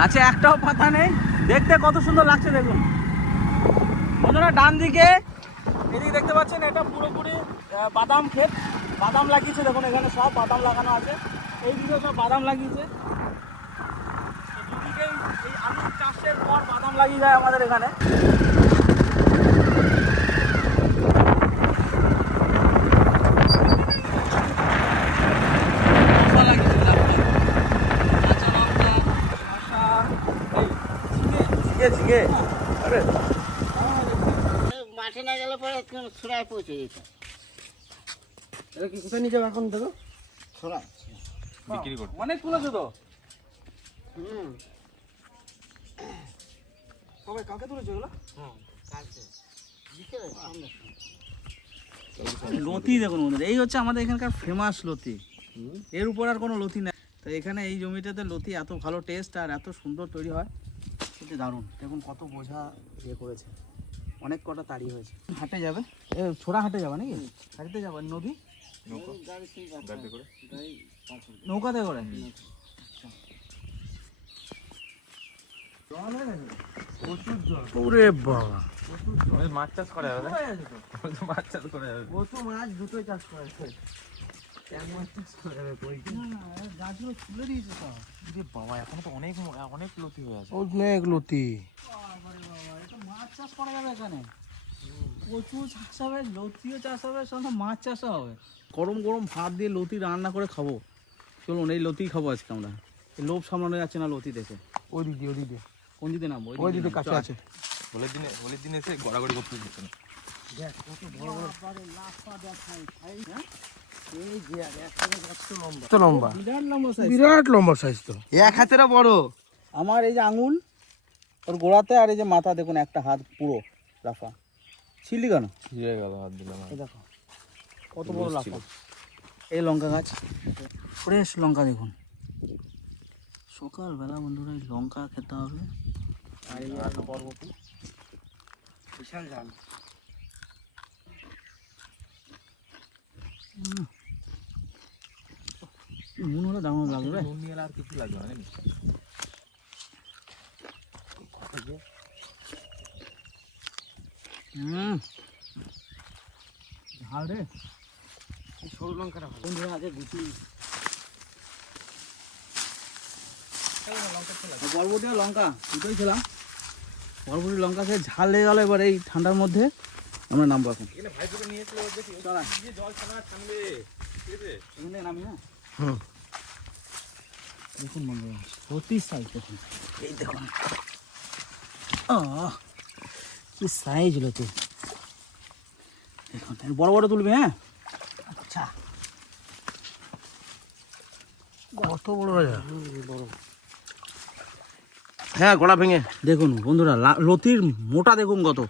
গাছে একটাও পাতা নেই। দেখতে কত সুন্দর লাগছে দেখুন। বন্ধুরা, ডান দিকে, এদিকে দেখতে পাচ্ছেন এটা পুরোপুরি বাদাম ক্ষেত। বাদাম লাগিয়েছে, দেখুন এখানে সব বাদাম লাগানো আছে। এই দিকে সব বাদাম লাগিয়েছে। এই আলু চাষের পর বাদাম লাগিয়ে যায় আমাদের এখানে লঙ্কা লাগিয়েছে, লঙ্কা। কাঁচা লঙ্কা, শসা, এই ঝিঙে, ঝিঙে, ঝিঙে। আরে, মাঠে না গেলে পরে ছড়ায় পৌঁছে যেত। এটা কি কোথায় নিয়ে যাব এখন দেখো? ছড়ায়। বিক্রি করতে। অনেক তুলেছো তো? হুম। কবে কাকে তুলেছো এগুলো? হ্যাঁ কালকে। বিকেলে সন্ধ্যে লতি দেখুন বন্ধুরা এই হচ্ছে আমাদের এখানকার ফেমাস লতি। এর উপর আর কোনো লতি নেই। তো এখানে এই জমিটাতে লতি এত ভালো টেস্ট আর এত সুন্দর তৈরি হয়। সত্যি দারুণ। দেখুন কত বোঝা ইয়ে করেছে। অনেক কটা তাড়ি হয়েছে। হাটে যাবে? এ ছোড়া হাটে যাবে নাকি? হাটে যাবে? নদী। নৌকাতে করে? প্রচুর জল। ওরে বাবা। মাছ চাষ করা যাবে মাছ চাষ করা যাবে প্রচুর মাছ দুটোই চাষ করে অনেক লতি হয়ে মাছ চাষ করা যাবে এখানে প্রচুর চাষ হবে লতিও চাষ হবে সঙ্গে মাছ চাষও হবে গরম গরম ভাত দিয়ে লতি রান্না করে খাব। চলুন এই লতি খাব আজকে আমরা। লোভ সামলানো যাচ্ছে না লতি দেখে। ওই দিদি ওই দিদি কোন দিকে নামবো? ওই দিদি কাছে আছে। হোলির দিনে হোলির দিনে এসে গড়াগড়ি করতে দিচ্ছে না। এই যে আর একসাথে কত লম্বা কত লম্বা। বিরাট লম্বা size। বিরাট লম্বা সাইজ তো। এক বড়। আমার এই যে আঙুল ওর গোড়াতে আর এই যে মাথা দেখুন একটা হাত পুরো লাফা ছিলি কেন? ছিঁড়ে গেল হাত দিলাম দেখো কত বড় লাফা এই লঙ্কা গাছ ফ্রেশ লঙ্কা দেখুন। সকালবেলা বন্ধুরা এই লঙ্কা খেতে হবে। আর এই বরবটি বিশাল ঝাল উম। হলে দারুণ লাগবে নুন নিয়ে আর কিছু লাগবে না জানিস? হুম। ঝাল রে। সরু লঙ্কাটা বন্ধুরা আগে গুছি বরবটি আর লঙ্কা দুটোই খেলাম। বরবটি লঙ্কা খেয়ে ঝাল লেগে গেল এবার এই ঠান্ডার মধ্যে। আমরা নামবো এখন। দেখুন বন্ধুরা প্রতি সাইজ দেখুন। এই দেখুন। কি সাইজ লোকে দেখুন বড় বড় তুলবে হ্যাঁ? আচ্ছা। কত বড় রাজা হ্যাঁ গোড়া ভেঙে। দেখুন বন্ধুরা লতির মোটা দেখুন কত।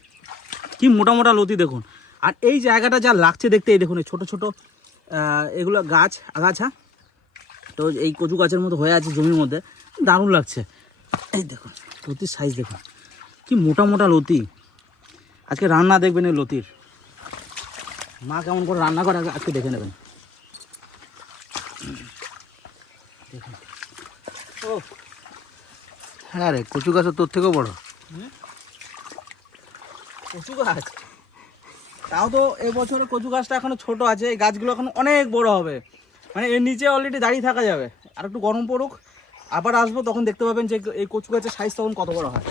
কি মোটা মোটা লতি দেখুন। আর এই জায়গাটা যা লাগছে দেখতে, এই দেখুন, এই ছোটো ছোটো এগুলো গাছ, আগাছা, তো এই কচু গাছের মতো হয়ে আছে জমির মধ্যে। দারুণ লাগছে। এই দেখুন, লতির সাইজ দেখুন। কি মোটা মোটা লতি। আজকে রান্না দেখবেন এই লতির। মা কেমন করে রান্না করে, আজকে দেখে নেবেন। দেখুন। ও হ্যাঁ রে, কচু গাছের তোর থেকেও বড়। কচু গাছ? তাও তো এবছরে কচু গাছটা এখনও ছোট আছে এই গাছগুলো এখন অনেক বড় হবে। মানে এর নিচে অলরেডি দাঁড়িয়ে থাকা যাবে। আর একটু গরম পড়ুক আবার আসব তখন দেখতে পাবেন যে এই কচু গাছের সাইজ তখন কত বড় হয়।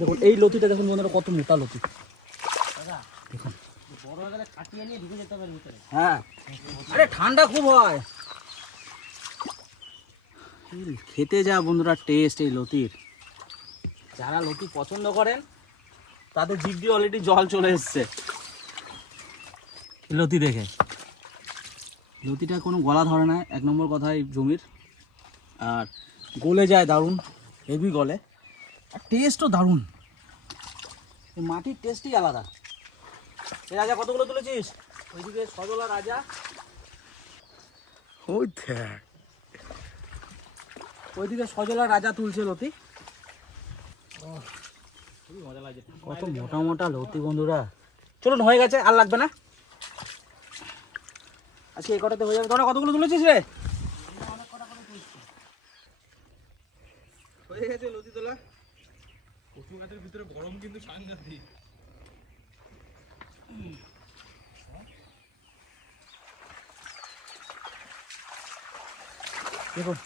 দেখুন এই লতিটা দেখুন বন্ধুরা কত মোটা লতি। দেখুন। হয়ে হ্যাঁ। আরে ঠান্ডা খুব হয়। খেতে যা বন্ধুরা টেস্ট এই লতির। যারা লতি পছন্দ করেন তাদের জিভ দিয়ে অলরেডি জল চলে এসছে। লতি দেখে। লতিটা কোনো গলা ধরে না এক নম্বর কথা এই জমির। আর গলে যায় দারুণ হেভি গলে। আর টেস্টও দারুণ। এই মাটির টেস্টই আলাদা। এই রাজা কতগুলো তুলেছিস? ওইদিকে সজলা রাজা। ওই দেখ। ওইদিকে সজলা রাজা তুলছে লতি। কত মোটা মোটা লতি বন্ধুরা। চলুন হয়ে গেছে আর লাগবে না। আজকে এই কটাতে হয়ে যাবে। তোরা কতগুলো তুলেছিস রে? হয়ে গেছে লতি তোলা। কচু গাছের ভিতরে গরম কিন্তু সাংঘাতিক। দেখুন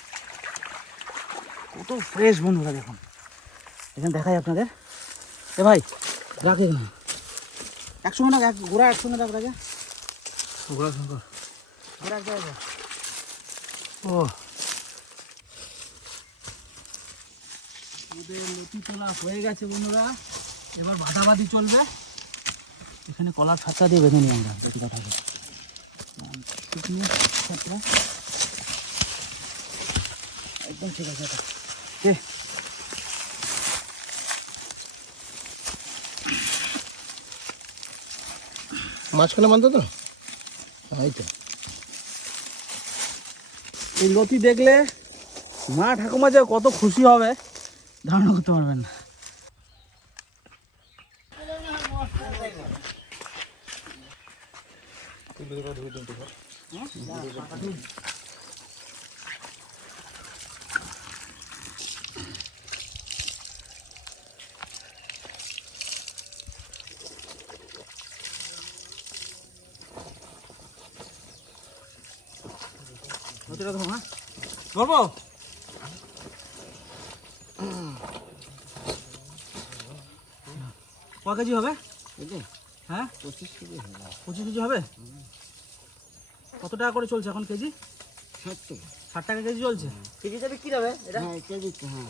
কত ফ্রেশ বন্ধুরা দেখুন। এখানে দেখাই আপনাদের। এ ভাই রাখে এখানে। একসঙ্গে না এক ঘোড়া একসঙ্গে রাখ রাখে। ঘোড়া শঙ্কর ঘোড়া এক ও। ওদের লতি তোলা হয়ে গেছে বন্ধুরা। এবার বাঁধাবাদি চলবে। এখানে কলার ছাত্রা দিয়ে বেঁধে নিই আমরা কাটাকে শুকনো ছাত্রা একদম ঠিক আছে মাঝখানে মানতো তো? এই তো। এই লতি দেখলে মা ঠাকুমা যে কত খুশি হবে, ধারণা করতে পারবেন না ধরো হ্যাঁ ধরবো ক কেজি হবে? হ্যাঁ? পঁচিশ কেজি হয়ে পঁচিশ কেজি হবে? কত টাকা করে চলছে এখন কেজি? ষাট টাকা। ষাট টাকা কেজি চলছে? কেজিতে বিক্রি হবে এটা? হ্যাঁ কেজিতে হ্যাঁ।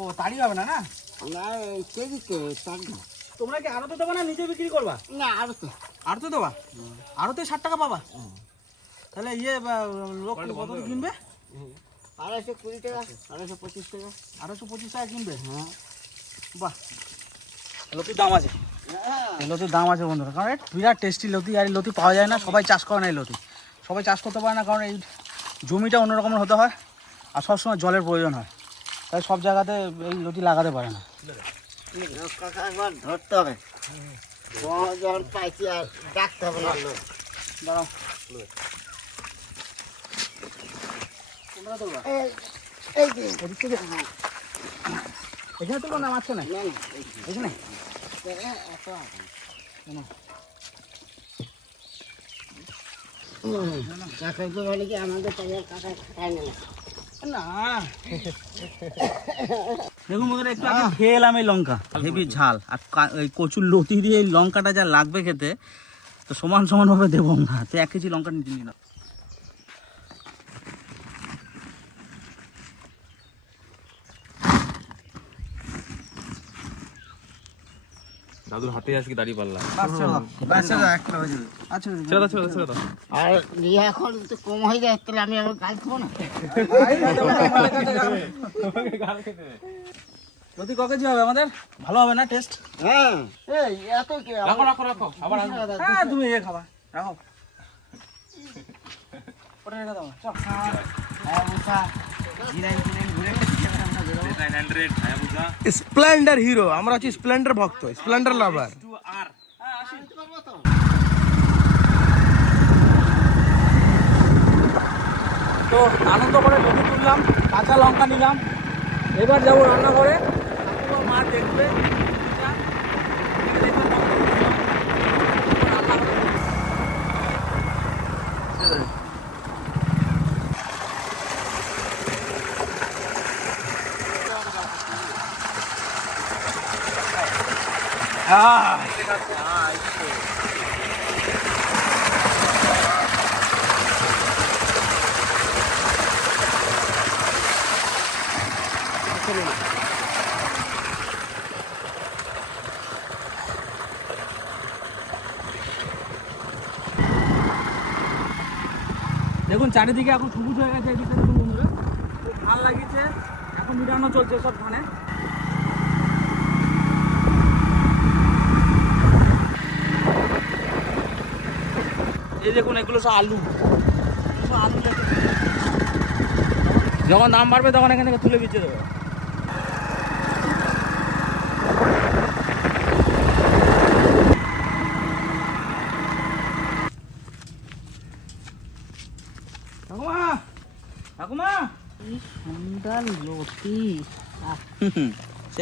ও তাড়ি হবে না না? না এই কেজিতে তার না তোমরা কি আড়তে দেবা না নিজে বিক্রি করবা? না আর তো। আড়তে দেবা? আড়তে ষাট টাকা পাবা? তাহলে ইয়ে লোক কত কিনবে? আড়াইশো কুড়ি টাকা আড়াইশো পঁচিশ টাকা। আড়াইশো পঁচিশ টাকা কিনবে? হ্যাঁ। বাহ। লতির দাম আছে। হ্যাঁ। লতির দাম আছে বন্ধুরা। কারণ বিরাট টেস্টি লতি আর এই লতি পাওয়া যায় না সবাই চাষ করে না এই লতি। সবাই চাষ করতে পারে না কারণ এই জমিটা অন্যরকমের হতে হয় আর সবসময় জলের প্রয়োজন হয়। তাই সব জায়গাতে এই লতি লাগাতে পারে না। ধরতে হবে। যখন পাইছি আর ডাকতে হবে না। দাঁড়াও তোমরা তোলবা এই এই যে এদিক থেকে এখানে হবে তো না এই লঙ্কা, হেভি ঝাল। আর কচুর লতি দিয়ে লঙ্কাটা যা লাগবে খেতে, তো সমান সমান ভাবে দেবো না তো এক কেজি লঙ্কা নিতে নিলাম। দাদুর হাতে আজকে দাঁড়িয়ে পারলাম আচ্ছা ছেড়ে দাও ছেড়ে দাও আর ইয়ে এখন তো কম হয়ে যায় তাহলে আমি আবার গাল খাব না? আমাদের? ভালো হবে না টেস্ট হ্যাঁ। এই এত কি রাখো রাখো রাখো। আবার হ্যাঁ তুমি এ খাবা। রাখো। ওটা রেখে দাও চল। হ্যাঁ মুসা। জিরাই জিরাই ঘুরে আমরা বেরোবো 900 হায়াবুসা স্প্লেন্ডার হিরো, আমরা হচ্ছি স্প্লেন্ডার ভক্ত, স্প্লেন্ডার লাভার। তো আনন্দ করে লতি তুললাম, কাঁচা লঙ্কা নিলাম, এবার যাব রান্না করে মা দেখবে। দেখুন, চারিদিকে এখন সবুজ হয়ে গেছে এদিকে দেখুন বন্ধুরা। ধান লাগিয়েছে এখন মিটানো চলছে সব ধানে এই দেখুন এগুলো সব আলু। আলু যখন দাম বাড়বে তখন এখান থেকে তুলে বিচ্ছে দেবে।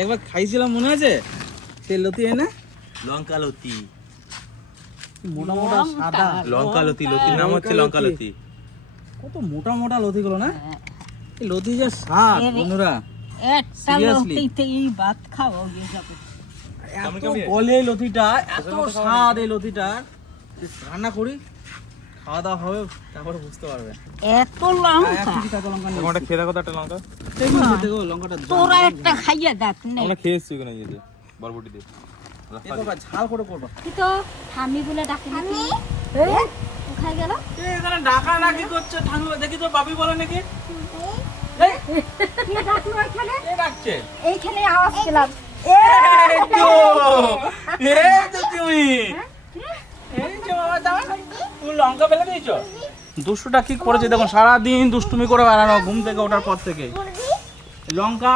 একবার খাইছিলাম মনে আছে? সে লতি এনে লঙ্কা লতি। মোটা মোটা সাদা? লঙ্কা লতি লতির নাম হচ্ছে লঙ্কা লতি। কত মোটা মোটা লতিগুলো না? এই লতি যে স্বাদ বন্ধুরা। একটা? লতিতেই ভাত খাওয়া হয়ে যাবে এত বলে লতিটা এত স্বাদ এই লতিটার যে রান্না করি খাওয়া দাওয়া হবে তারপরে বুঝতে পারবে। এত লঙ্কা। লঙ্কা খেয়ে দেখো একটা লঙ্কা? দেখো, দেখো, লঙ্কাটা তোরা একটা খাইয়া দেখ নে। আমরা খেয়ে ওখানে গিয়ে বরবটি দিয়ে। ঝাল করে করবা। তো ঠাম্মি বলে ডাকে নাকি? কোথায় গেল? এখানে ডাকা নাকি করছে? ঠাকুর দেখি তো বাপি বলে নাকি। কে? ডাকলো এখানে? কে ডাকছে? এইখানে আওয়াজ পেলাম। এই তো এই তো তুমি। এই যে বাবা দাও তুমি লঙ্কা ফেলে দিয়েছ? দুষ্টুটা কি করেছে? দেখুন সারাদিন দুষ্টুমি করে বেড়ানো ঘুম থেকে ওঠার পর থেকে। লঙ্কা?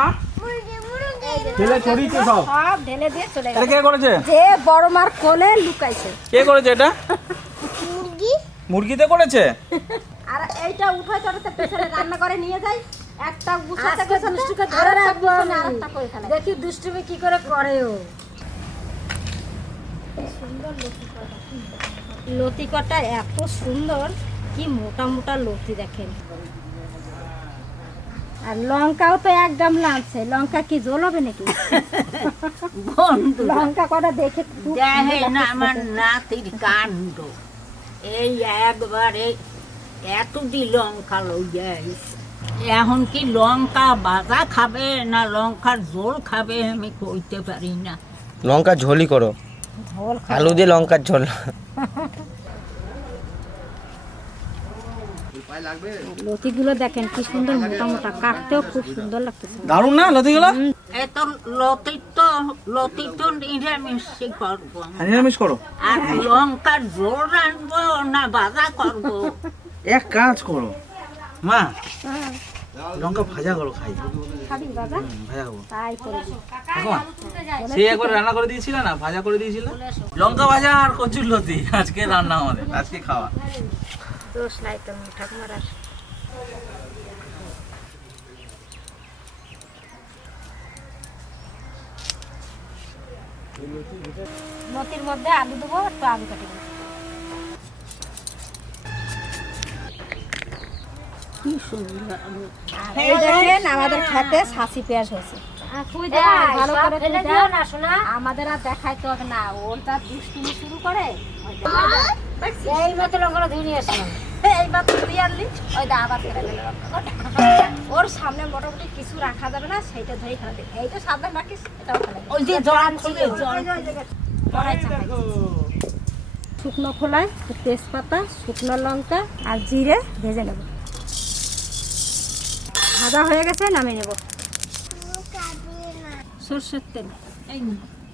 ছড়িয়েছে সব। সব ঢেলে দিয়ে চলে এটা কে করেছে? যে বড় মার কোলে লুকাইছে। কে করেছে এটা? মুরগিতে করেছে? আর এইটা উঠায় চড়াতে পেছনে রান্না করে নিয়ে যাই একটা গুছাতে গুছাতে ধরে রাখব আরেকটা করে ফেলে। দেখি দুষ্টুমি কি করে করে ও। সুন্দর লতিকটা এত সুন্দর কি মোটা মোটা লতি দেখেন। আর লঙ্কাও তো একদম লাগছে লঙ্কা কি জ্বল হবে নাকি? বন্ধু। লঙ্কা কটা দেখে দেখে না আমার নাতির কাণ্ড। এই একবারে এতটি লঙ্কা লইয়া। এখন কি লঙ্কা বাজা খাবে না লঙ্কার ঝোল খাবে আমি কইতে পারি না। লঙ্কা ঝোলই করো। ঝোল আলু দিয়ে লঙ্কার ঝোল। লতিগুলো দেখেন কি সুন্দর মোটা মোটা কাটতেও খুব সুন্দর লাগতেছে। দারুণ না লতিগুলো? এত লতির তো লতির তো নিরামিষি করব। নিরামিষ করো। আর লঙ্কার ঝোল রাখব না বাজা করব? এক কাজ করো। মা লঙ্কা ভাজা করো খাই। খাবি ভাজা করে। সে একবার রান্না করে দিয়েছিল না? ভাজা করে দিয়েছিল? লঙ্কা ভাজা আর কচুর লতি। আজকে রান্না আমাদের আজকে খাওয়া। দোষ নাই তো ঠাকুমার আর লতির মধ্যে আলু দেবো একটু আলু কাটি কি সুন্দর এই দেখেন আমাদের খেতে শাসি পেঁয়াজ হয়েছে। শোনা। আমাদের আর দেখাইতে হবে না ওটা দুষ্টুমি শুরু করে। এই মতো লঙ্কা ধুয়ে নিয়ে আসলাম এই মাত্র আনলি ওই দা আবার ফেলে দিল। ওর সামনে মোটামুটি কিছু রাখা যাবে না সেইটা ধুয়ে ফেলে দিই এইটা সামনে রাখিস এটাও ফেলে ওই যে জল খুলে জল কড়াই চাপাই দিচ্ছি। শুকনো খোলায় তেজপাতা শুকনো লঙ্কা আর জিরে ভেজে নেব। ভাজা হয়ে গেছে নামিয়ে নেব। সর্ষের তেল। এই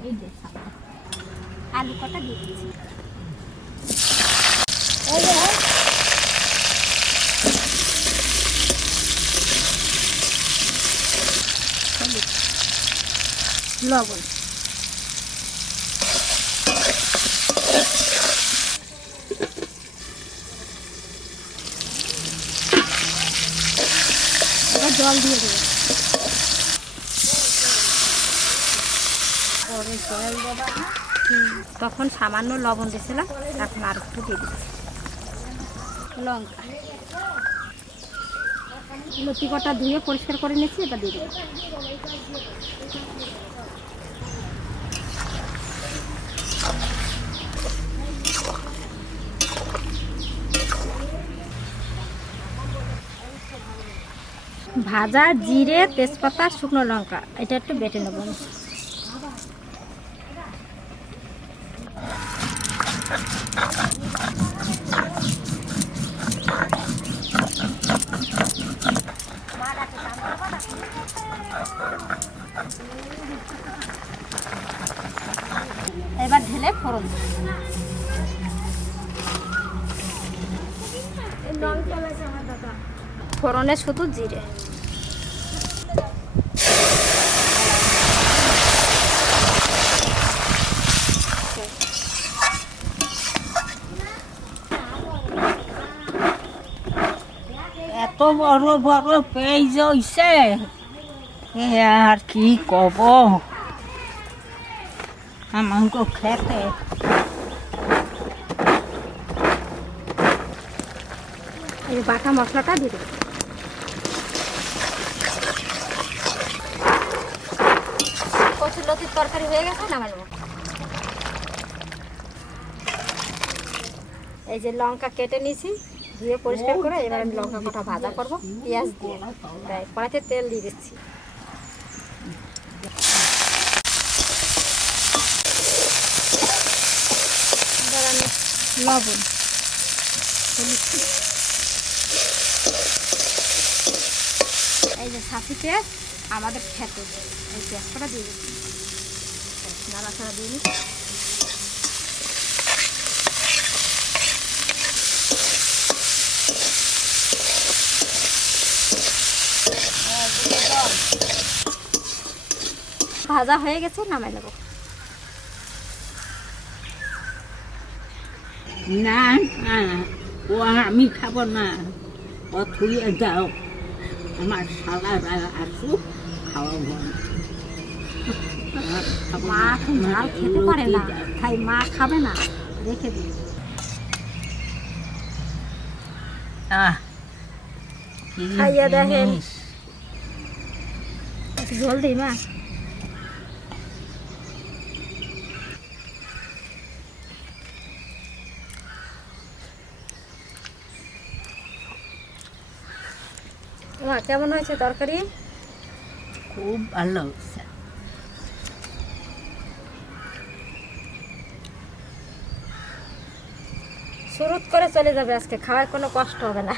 এই যে আলু কটা দিয়ে দিচ্ছি এই যে, হলুদ, লবণ জল দিয়ে দেবো। তখন সামান্য লবণ দিয়েছিলাম, এখন আর একটু দিয়ে দিচ্ছি লঙ্কা। লতি কটা ধুয়ে পরিষ্কার করে নিচ্ছি এটা দিয়ে দেবো। ভাজা জিরে, তেজপাতা, শুকনো লঙ্কা। এটা একটু বেটে নেব। এবার ঢেলে ফোড়ন। ফোড়নে শুধু জিরে। বড় বড় পেঁয়াজ হইছে এ আর কি কব আমাকে খেতে এই বাটা মশলাটা দেবো কচুর লতির তরকারি হয়ে গেছে নামাই নেব। এই যে লঙ্কা কেটে নিয়েছি। ধুয়ে পরিষ্কার করে এবার আমি লঙ্কা কটা ভাজা করব, পেঁয়াজ দিয়ে। তাই কড়াইতে তেল দিয়ে দিচ্ছি। এবার আমি লবণ। এই যে ছাতি পেঁয়াজ আমাদের খেতে। এই পেঁয়াজ কটা দিয়ে দিচ্ছি। নাড়াচাড়া দিয়ে নিচ্ছি ভাজা হয়ে গেছে নামাই নেব। না ও আমি খাব না। ও থুয়ে যাও আমার সালারা আসুক খাওয়াবো। মা এখন ঝাল খেতে পারে না তাই মা খাবে না। রেখে দিই খাইয়ে দেখেন। জল দিই মা। মা কেমন হয়েছে তরকারি? খুব ভালো হয়েছে শুরু করে চলে যাবে আজকে খাওয়ার কোনো কষ্ট হবে না।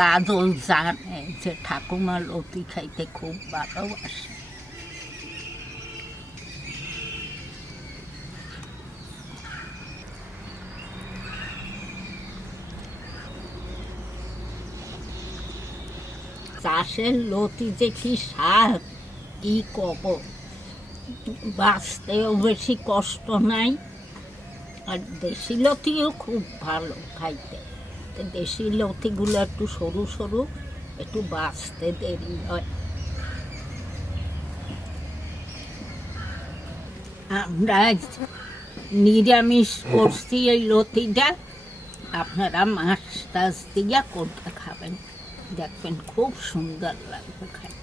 কাজল জানে যে ঠাকুমা লতি খাইতে খুব ভালোবাসে। চাষের লতি যে কি সার? কি কব? বাঁচতেও বেশি কষ্ট নাই। আর দেশি লতিও খুব ভালো খাইতে। তো দেশি লতিগুলো একটু সরু সরু, একটু বাঁচতে দেরি হয়। আমরা নিরামিষ করছি এই লতিটা। আপনারা মাছ টাছ দিয়া করতে খাবেন? দেখবেন খুব সুন্দর লাগবে খাইতে।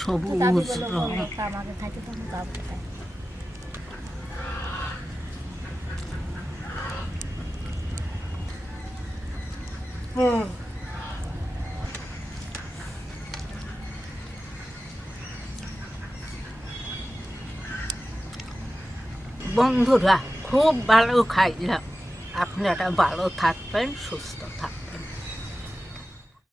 সবুজ আমাদের আমাকে খাইতে তো দাও বন্ধুরা খুব ভালো খাইলাম। আপনারা ভালো থাকবেন সুস্থ